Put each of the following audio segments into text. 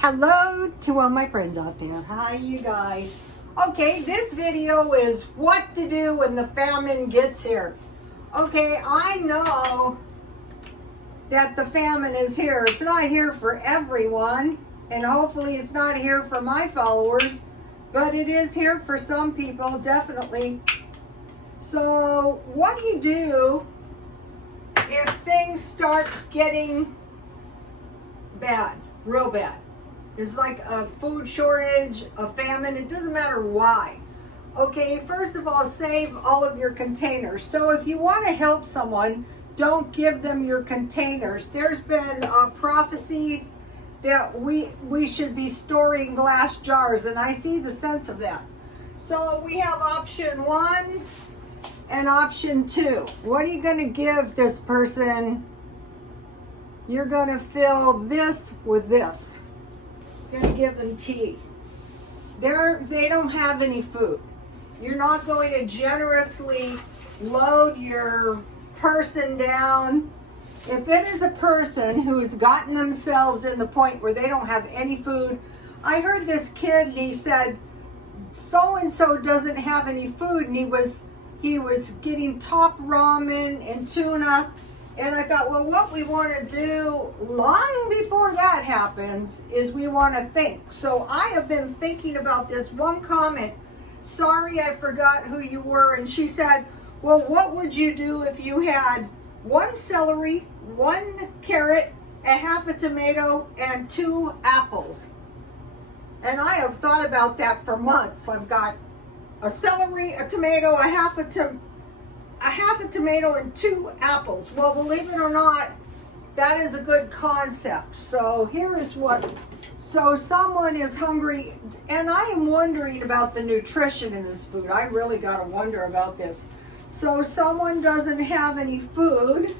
Hello to all my friends out there. Hi, you guys. Okay, this video is what to do when the famine gets here. Okay, I know that the famine is here. It's not here for everyone, and hopefully it's not here for my followers, but it is here for some people, definitely. So, what do you do if things start getting bad, real bad? It's like a food shortage, a famine, it doesn't matter why. Okay, first of all, save all of your containers. So if you want to help someone, don't give them your containers. There's been prophecies that we should be storing glass jars, and I see the sense of that. So we have option 1 and option 2. What are you going to give this person? You're going to fill this with this. You're going to give them tea. They don't have any food. You're not going to generously load your person down. If it is a person who's gotten themselves in the point where they don't have any food, I heard this kid, he said, so-and-so doesn't have any food, and he was getting top ramen and tuna. And I thought, well, what we want to do long before that happens is we want to think. So I have been thinking about this one comment. Sorry, I forgot who you were. And she said, well, what would you do if you had 1 celery, 1 carrot, a half a tomato, and 2 apples? And I have thought about that for months. I've got a celery, a tomato, a half a tomato, and 2 apples. Well, believe it or not, that is a good concept. So here is what, so someone is hungry, and I am wondering about the nutrition in this food. I really got to wonder about this. So someone doesn't have any food,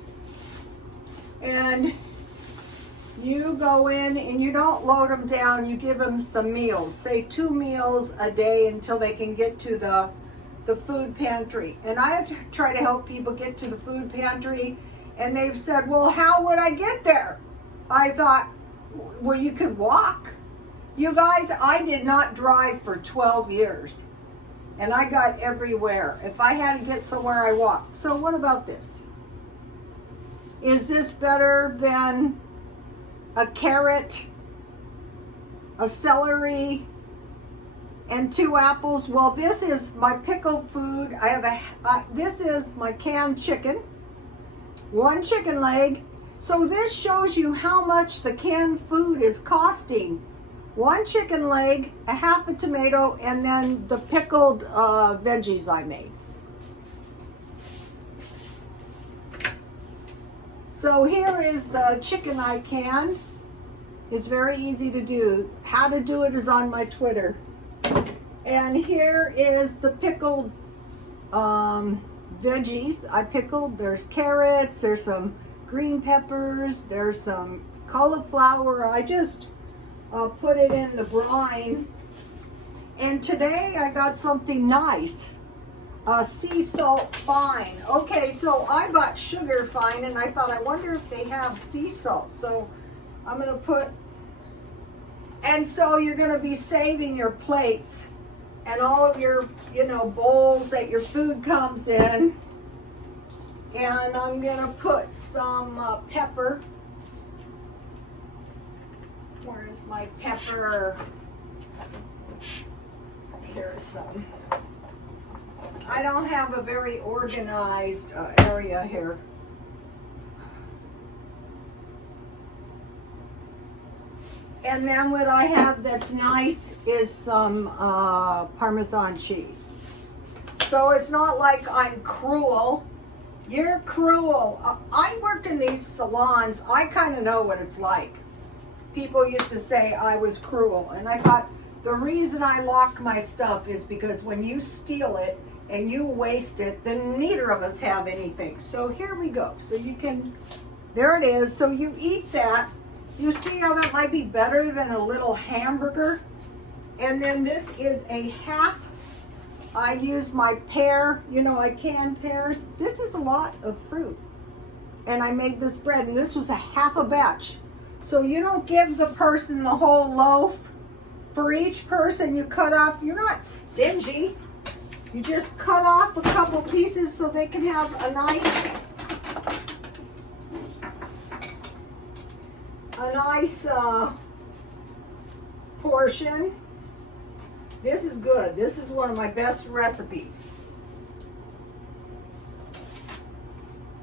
and you go in and you don't load them down, you give them some meals, say 2 meals a day until they can get to the food pantry. And I have tried to help people get to the food pantry, and they've said, well, how would I get there? I thought, well, you could walk. You guys, I did not drive for 12 years, and I got everywhere. If I had to get somewhere, I walked. So what about this? Is this better than a carrot, a celery, and 2 apples? Well, this is my pickled food. I have this is my canned chicken, 1 chicken leg. So this shows you how much the canned food is costing. 1 chicken leg, a half a tomato, and then the pickled veggies I made. So here is the chicken I canned. It's very easy to do. How to do it is on my Twitter. And here is the pickled veggies I pickled. There's carrots, there's some green peppers, there's some cauliflower. I just put it in the brine. And today I got something nice, sea salt fine. Okay, so I bought sugar fine, and I thought, I wonder if they have sea salt. So I'm gonna put, and so you're gonna be saving your plates and all of your, bowls that your food comes in. And I'm gonna put some pepper. Where is my pepper? Here's some. I don't have a very organized area here. And then what I have that's nice is some Parmesan cheese. So it's not like I'm cruel. You're cruel. I worked in these salons. I kind of know what it's like. People used to say I was cruel. And I thought the reason I lock my stuff is because when you steal it and you waste it, then neither of us have anything. So here we go. So you can, there it is. So you eat that. You see how that might be better than a little hamburger? And then this is a half. I used my pear, I canned pears. This is a lot of fruit. And I made this bread, and this was a half a batch. So you don't give the person the whole loaf. For each person you cut off, you're not stingy. You just cut off a couple pieces so they can have a nice portion. This is good. This is one of my best recipes.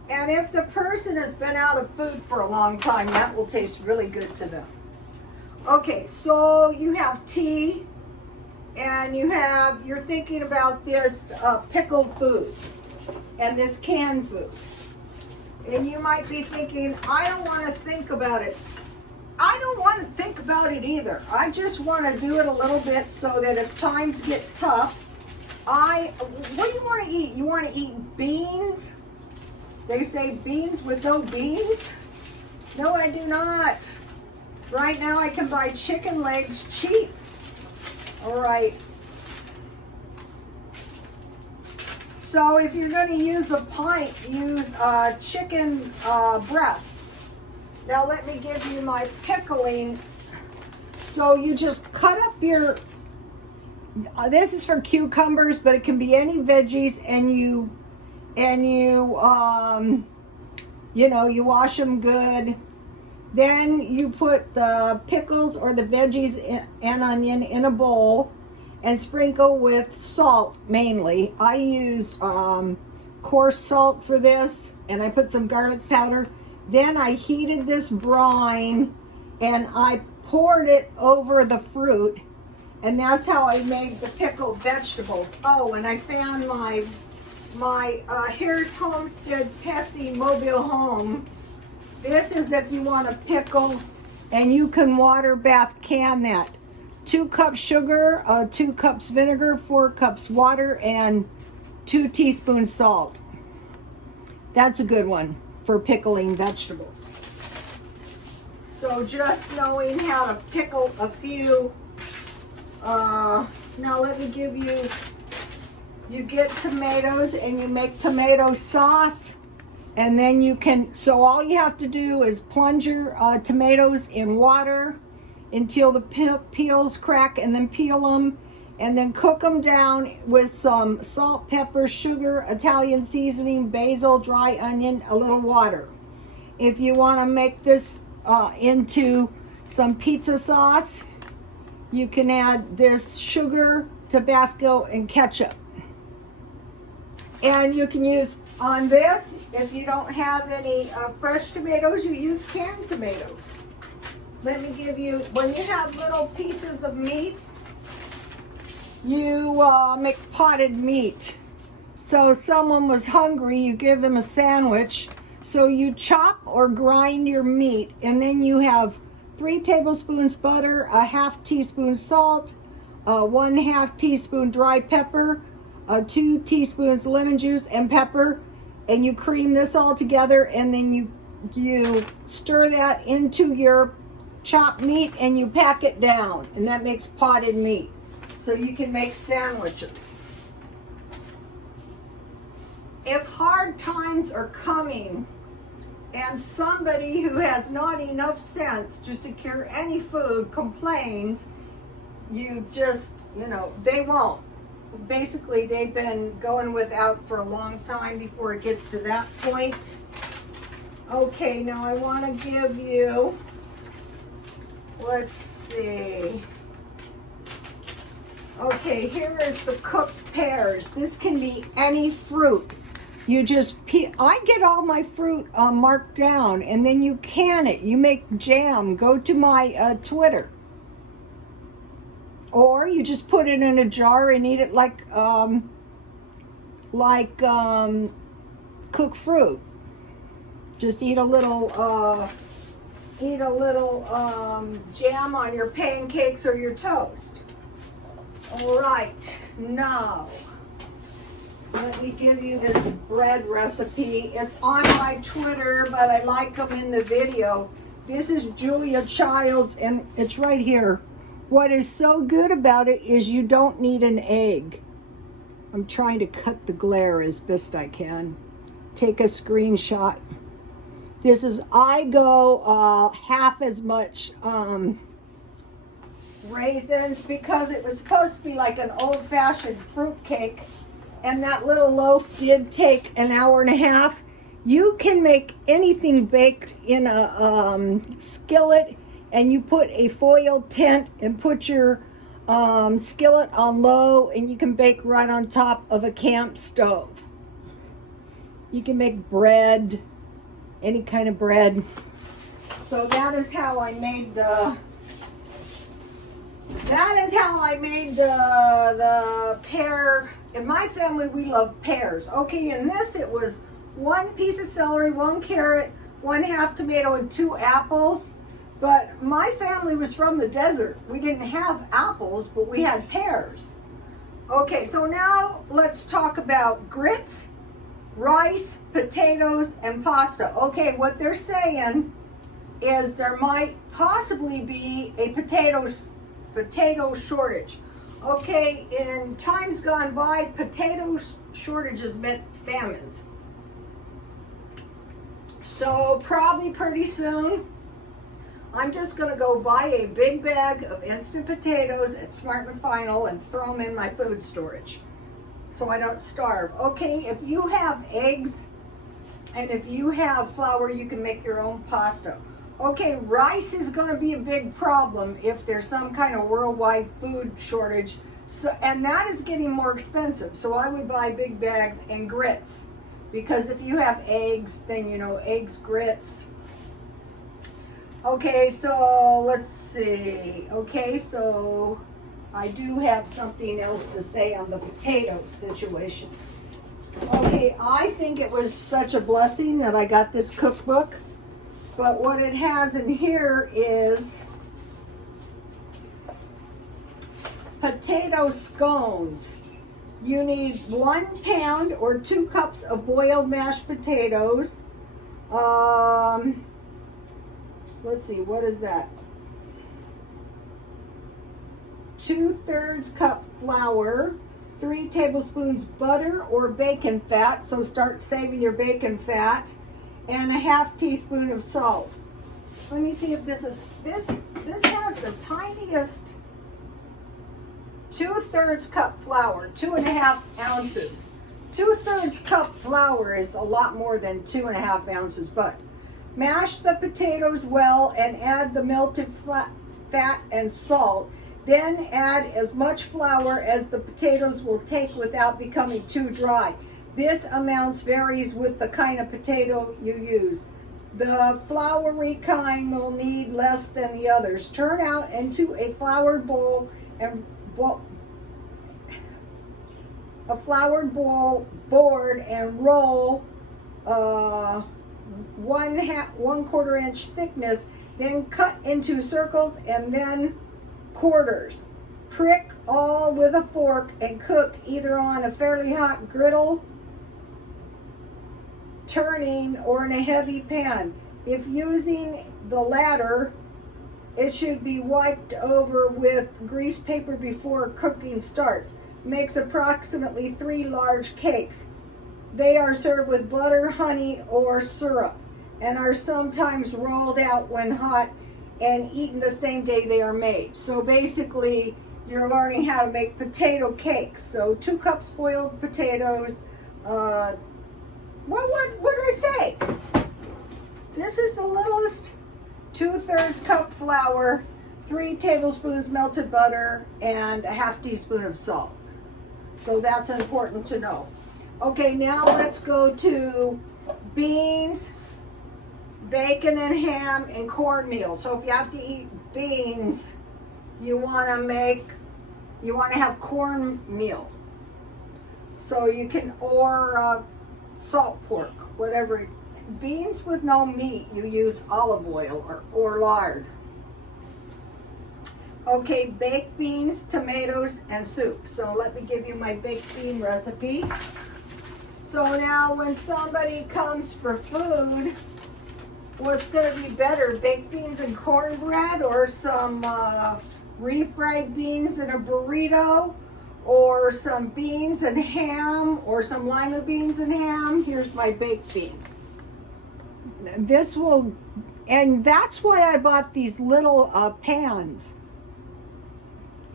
And if the person has been out of food for a long time, that will taste really good to them. Okay, so you have tea, and you're thinking about this pickled food and this canned food. And you might be thinking, I don't want to think about it. I don't want to think about it either. I just want to do it a little bit so that if times get tough, what do you want to eat? You want to eat beans? They say beans with no beans? No, I do not. Right now I can buy chicken legs cheap. All right. So if you're going to use a pint, use chicken breasts. Now let me give you my pickling. So you just cut up your, this is for cucumbers, but it can be any veggies, and you you wash them good. Then you put the pickles or the veggies and onion in a bowl and sprinkle with salt mainly. I use coarse salt for this, and I put some garlic powder. Then I heated this brine and I poured it over the fruit, and that's how I made the pickled vegetables. Oh, and I found my Here's Homestead Tessie mobile home. This is if you want to pickle, and you can water bath can that. 2 cups sugar, 2 cups vinegar, 4 cups water, and 2 teaspoons salt. That's a good one for pickling vegetables. So just knowing how to pickle a few. Now let me give you, you get tomatoes and you make tomato sauce. And then you can, so all you have to do is plunge your tomatoes in water until the peels crack, and then peel them, and then cook them down with some salt, pepper, sugar, Italian seasoning, basil, dry onion, a little water. If you want to make this into some pizza sauce, you can add this sugar, Tabasco, and ketchup. And you can use on this, if you don't have any fresh tomatoes, you use canned tomatoes. Let me give you, when you have little pieces of meat, you make potted meat. So someone was hungry, you give them a sandwich. So you chop or grind your meat, and then you have 3 tablespoons butter, a ½ teaspoon salt, 1/2 teaspoon dry pepper, 2 teaspoons lemon juice and pepper, and you cream this all together, and then you stir that into your chopped meat, and you pack it down, and that makes potted meat. So you can make sandwiches. If hard times are coming and somebody who has not enough sense to secure any food complains, you just, they won't. Basically, they've been going without for a long time before it gets to that point. Okay, now I want to give you, let's see. Okay, here is the cooked pears. This can be any fruit. You just peel. I get all my fruit marked down, and then you can it. You make jam. Go to my Twitter. Or you just put it in a jar and eat it like cooked fruit. Just eat a little jam on your pancakes or your toast. All right, now let me give you this bread recipe. It's on my Twitter, but I like them in the video. This is Julia Childs, and it's right here. What is so good about it is you don't need an egg. I'm trying to cut the glare as best I can. Take a screenshot. I go half as much raisins because it was supposed to be like an old-fashioned fruit cake, and that little loaf did take an hour and a half. You can make anything baked in a skillet, and you put a foil tent and put your skillet on low, and you can bake right on top of a camp stove. You can make bread, any kind of bread. So that is how I made the pear. In my family, we love pears. Okay, in this it was 1 piece of celery, 1 carrot, 1/2 tomato, and 2 apples. But my family was from the desert. We didn't have apples, but we had pears. Okay, so now let's talk about grits, rice, potatoes, and pasta. Okay, what they're saying is there might possibly be a potato shortage. Okay, in times gone by, potato shortages meant famines. So probably pretty soon, I'm just gonna go buy a big bag of instant potatoes at Smart and Final and throw them in my food storage so I don't starve. Okay, if you have eggs and if you have flour, you can make your own pasta. Okay, rice is gonna be a big problem if there's some kind of worldwide food shortage. So, and that is getting more expensive. So I would buy big bags and grits, because if you have eggs, then you know, eggs, grits. Okay, so let's see. Okay, so I do have something else to say on the potato situation. Okay, I think it was such a blessing that I got this cookbook, but what it has in here is potato scones. You need 1 pound or 2 cups of boiled mashed potatoes. Let's see, what is that? 2/3 cup flour, 3 tablespoons butter or bacon fat, so start saving your bacon fat, and 1/2 teaspoon of salt. Let me see if this has the tiniest 2/3 cup flour, 2.5 ounces. 2/3 cup flour is a lot more than 2.5 ounces, but mash the potatoes well and add the melted fat and salt. Then add as much flour as the potatoes will take without becoming too dry. This amount varies with the kind of potato you use. The floury kind will need less than the others. Turn out into a floured bowl and board and roll 1/4 inch thickness, then cut into circles and then quarters. Prick all with a fork and cook either on a fairly hot griddle, turning, or in a heavy pan. If using the latter, it should be wiped over with grease paper before cooking starts. Makes approximately 3 large cakes. They are served with butter, honey, or syrup, and are sometimes rolled out when hot and eaten the same day they are made. So basically, you're learning how to make potato cakes. So 2 cups boiled potatoes. What did I say? This is the littlest. 2/3 cup flour, 3 tablespoons melted butter, and 1/2 teaspoon of salt. So that's important to know. Okay, now let's go to beans, bacon and ham, and cornmeal. So if you have to eat beans, you want to have cornmeal. So you can, or salt pork, whatever. Beans with no meat, you use olive oil or lard. Okay, baked beans, tomatoes, and soup. So let me give you my baked bean recipe. So now when somebody comes for food, what's going to be better, baked beans and cornbread, or some refried beans in a burrito, or some beans and ham, or some lima beans and ham? Here's my baked beans. this will, and that's why I bought these little pans.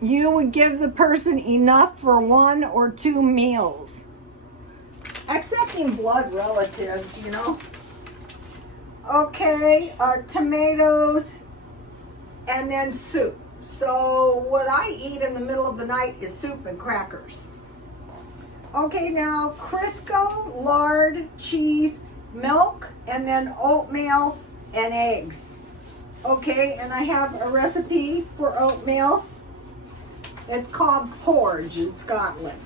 You would give the person enough for 1 or 2 meals. Accepting blood relatives, you know. Okay, tomatoes, and then soup. So what I eat in the middle of the night is soup and crackers. Okay, now Crisco, lard, cheese, milk, and then oatmeal and eggs. Okay, and I have a recipe for oatmeal. It's called porridge in Scotland.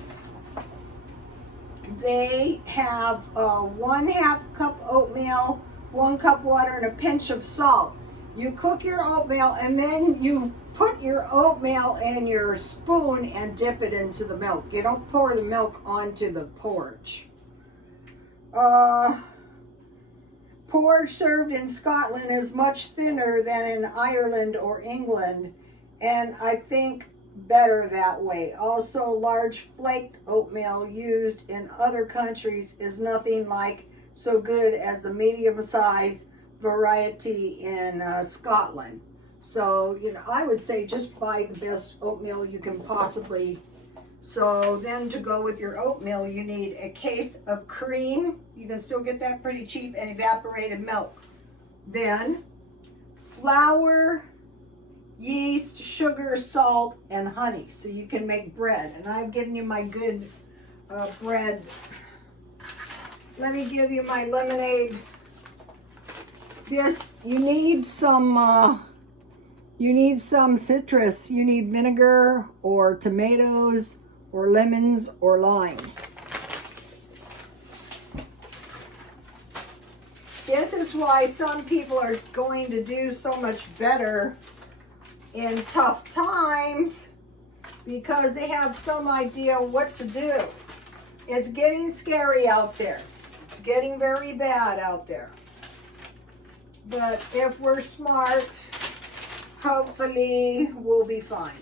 They have 1/2 cup oatmeal, 1 cup water, and a pinch of salt. You cook your oatmeal and then you put your oatmeal in your spoon and dip it into the milk. You don't pour the milk onto the porridge. Porridge served in Scotland is much thinner than in Ireland or England, and I think better that way. Also, large flaked oatmeal used in other countries is nothing like so good as the medium-sized variety in Scotland. So, you know, I would say just buy the best oatmeal you can possibly. So then to go with your oatmeal, you need a case of cream. You can still get that pretty cheap, and evaporated milk. Then flour, yeast, sugar, salt, and honey, so you can make bread. And I've given you my good bread. Let me give you my lemonade. This, you need some citrus. You need vinegar or tomatoes or lemons or limes. This is why some people are going to do so much better in tough times, because they have some idea what to do. It's getting scary out there. It's getting very bad out there. But if we're smart, hopefully we'll be fine.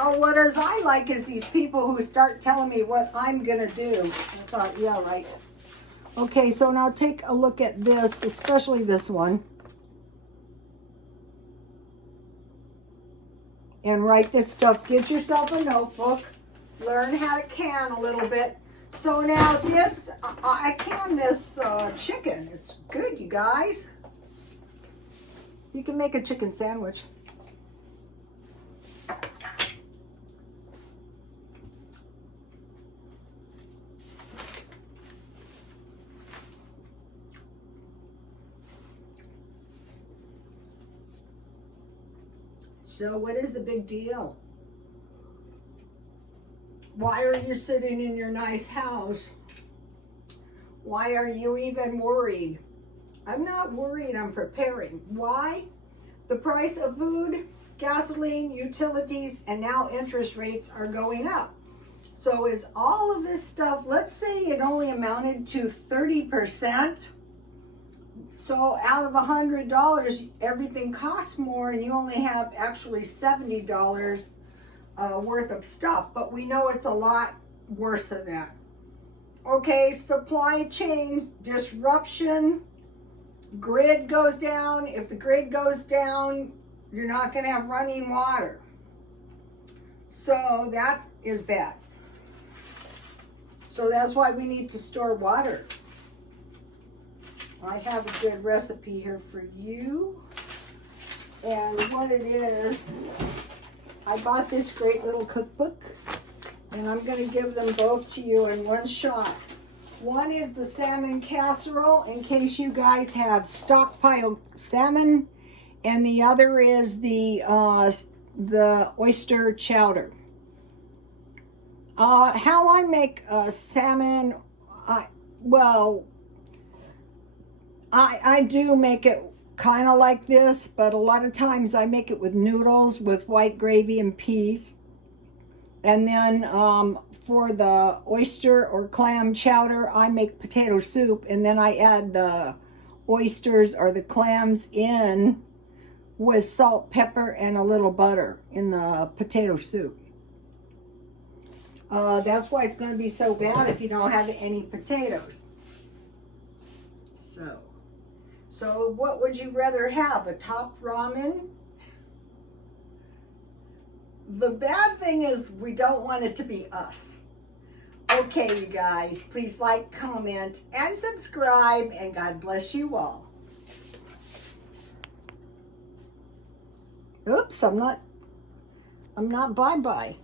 Oh, what is I like is these people who start telling me what I'm gonna do. I thought, yeah, right. Okay, so now take a look at this, especially this one. And write this stuff. Get yourself a notebook. Learn how to can a little bit. So now this, I canned this chicken. It's good, you guys. You can make a chicken sandwich. So what is the big deal? Why are you sitting in your nice house? Why are you even worried? I'm not worried, I'm preparing. Why? The price of food, gasoline, utilities, and now interest rates are going up. So is all of this stuff, let's say it only amounted to 30%. So out of $100, everything costs more, and you only have actually $70 worth of stuff. But we know it's a lot worse than that. Okay, supply chains, disruption, grid goes down. If the grid goes down, you're not going to have running water. So that is bad. So that's why we need to store water. I have a good recipe here for you. And what it is, I bought this great little cookbook, and I'm going to give them both to you in one shot. One is the salmon casserole, in case you guys have stockpiled salmon, and the other is the oyster chowder. How I make salmon, I do make it kind of like this, but a lot of times I make it with noodles with white gravy and peas. And then for the oyster or clam chowder, I make potato soup, and then I add the oysters or the clams in with salt, pepper, and a little butter in the potato soup. That's why it's going to be so bad if you don't have any potatoes. So what would you rather have? A top ramen? The bad thing is we don't want it to be us. Okay, you guys, please like, comment, and subscribe, and God bless you all. Oops, I'm not bye-bye.